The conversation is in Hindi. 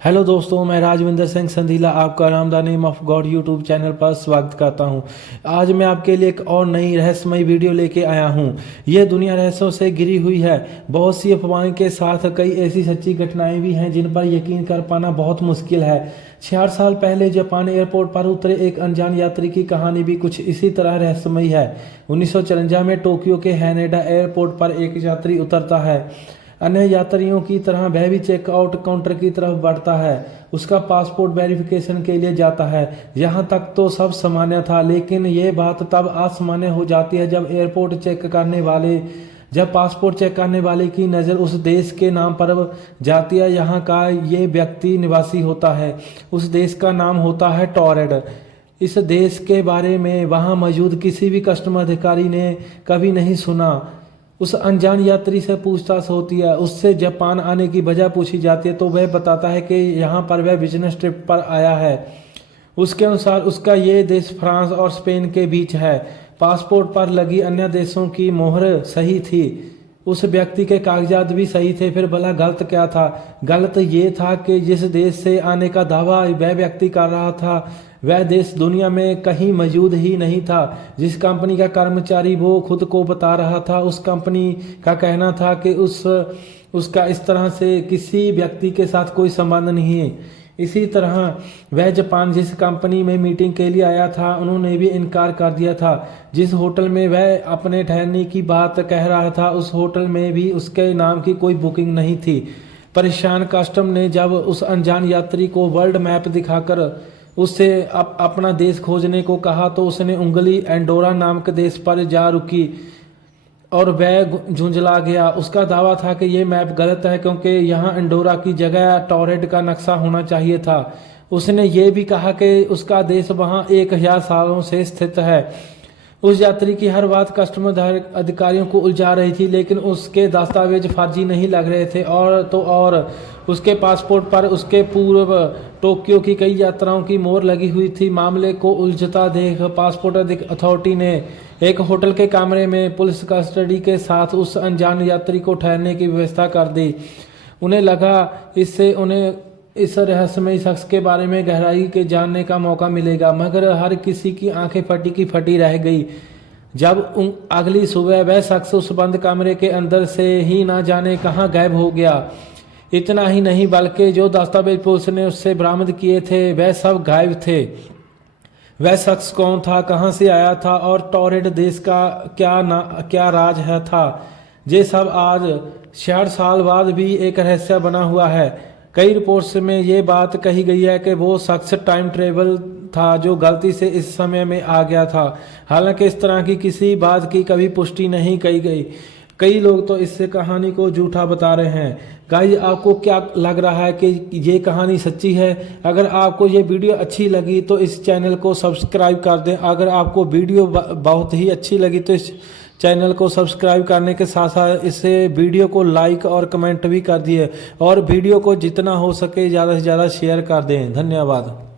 हेलो दोस्तों, मैं राजविंदर सिंह संधीला आपका नाम the name of God YouTube channel पर स्वागत करता हूं। आज मैं आपके लिए एक और नई रहस्यमय वीडियो लेके आया हूं। यह दुनिया रहस्यों से घिरी हुई है। बहुत सी अफवाहों के साथ कई ऐसी सच्ची घटनाएं भी हैं जिन पर यकीन कर पाना बहुत मुश्किल है। 66 साल पहले जापान एयरपोर्ट पर उतरे एक अनजान यात्री की कहानी भी कुछ इसी तरह रहस्यमय है। 1954 में टोक्यो के हैनेडा एयरपोर्ट पर एक यात्री उतरता है। अन्य यात्रियों की तरह वह भी चेकआउट काउंटर की तरफ बढ़ता है। उसका पासपोर्ट वेरिफिकेशन के लिए जाता है। यहाँ तक तो सब सामान्य था, लेकिन ये बात तब असामान्य हो जाती है जब पासपोर्ट चेक करने वाले की नज़र उस देश के नाम पर जाती है यहाँ का ये व्यक्ति निवासी होता है। उस देश का नाम होता है टॉरेड। इस देश के बारे में वहाँ मौजूद किसी भी कस्टम अधिकारी ने कभी नहीं सुना। उस अनजान यात्री से पूछताछ होती है। उससे जापान आने की वजह पूछी जाती है तो वह बताता है कि यहाँ पर वह बिजनेस ट्रिप पर आया है। उसके अनुसार उसका ये देश फ्रांस और स्पेन के बीच है। पासपोर्ट पर लगी अन्य देशों की मोहर सही थी। उस व्यक्ति के कागजात भी सही थे। फिर भला गलत क्या था? गलत ये था कि जिस देश से आने का दावा वह व्यक्ति कर रहा था वह देश दुनिया में कहीं मौजूद ही नहीं था। जिस कंपनी का कर्मचारी वो खुद को बता रहा था, उस कंपनी का कहना था कि उसका इस तरह से किसी व्यक्ति के साथ कोई संबंध नहीं है। इसी तरह वह जापान जिस कंपनी में मीटिंग के लिए आया था उन्होंने भी इनकार कर दिया था। जिस होटल में वह अपने ठहरने की बात कह रहा था उस होटल में भी उसके नाम की कोई बुकिंग नहीं थी। परेशान कस्टम ने जब उस अनजान यात्री को वर्ल्ड मैप दिखाकर उससे अपना देश खोजने को कहा तो उसने उंगली एंडोरा नामक देश पर जा रुकी और वह झुंझला गया। उसका दावा था कि यह मैप गलत है क्योंकि यहाँ एंडोरा की जगह टॉरेड का नक्शा होना चाहिए था। उसने ये भी कहा कि उसका देश वहाँ 1000 सालों से स्थित है। उस यात्री की हर बात कस्टम अधिकारियों को उलझा रही थी, लेकिन उसके दस्तावेज फर्जी नहीं लग रहे थे। और उसके पासपोर्ट पर उसके पूर्व टोक्यो की कई यात्राओं की मोहर लगी हुई थी। मामले को उलझता देख पासपोर्ट अथॉरिटी ने एक होटल के कमरे में पुलिस कस्टडी के साथ उस अनजान यात्री को ठहरने की व्यवस्था कर दी। उन्हें लगा इससे उन्हें इस रहस्यमय शख्स के बारे में गहराई के जानने का मौका मिलेगा, मगर हर किसी की आंखें फटी की फटी रह गई जब अगली सुबह वह शख्स उस बंद कमरे के अंदर से ही ना जाने कहां गायब हो गया। इतना ही नहीं बल्कि जो दस्तावेज पुलिस ने उससे बरामद किए थे वह सब गायब थे। वह शख्स कौन था, कहां से आया था और टॉरेड देश का क्या राज है था, ये सब आज 66 साल बाद भी एक रहस्य बना हुआ है। कई रिपोर्ट्स में ये बात कही गई है कि वो शख्स टाइम ट्रेवल था जो गलती से इस समय में आ गया था। हालांकि इस तरह की किसी बात की कभी पुष्टि नहीं की गई। कई लोग तो इससे कहानी को झूठा बता रहे हैं। गाइस, आपको क्या लग रहा है कि ये कहानी सच्ची है? अगर आपको ये वीडियो अच्छी लगी तो इस चैनल को सब्सक्राइब कर दें। अगर आपको वीडियो बहुत ही अच्छी लगी तो इस चैनल को सब्सक्राइब करने के साथ साथ इसे वीडियो को लाइक और कमेंट भी कर दिए और वीडियो को जितना हो सके ज़्यादा से ज़्यादा शेयर कर दें। धन्यवाद।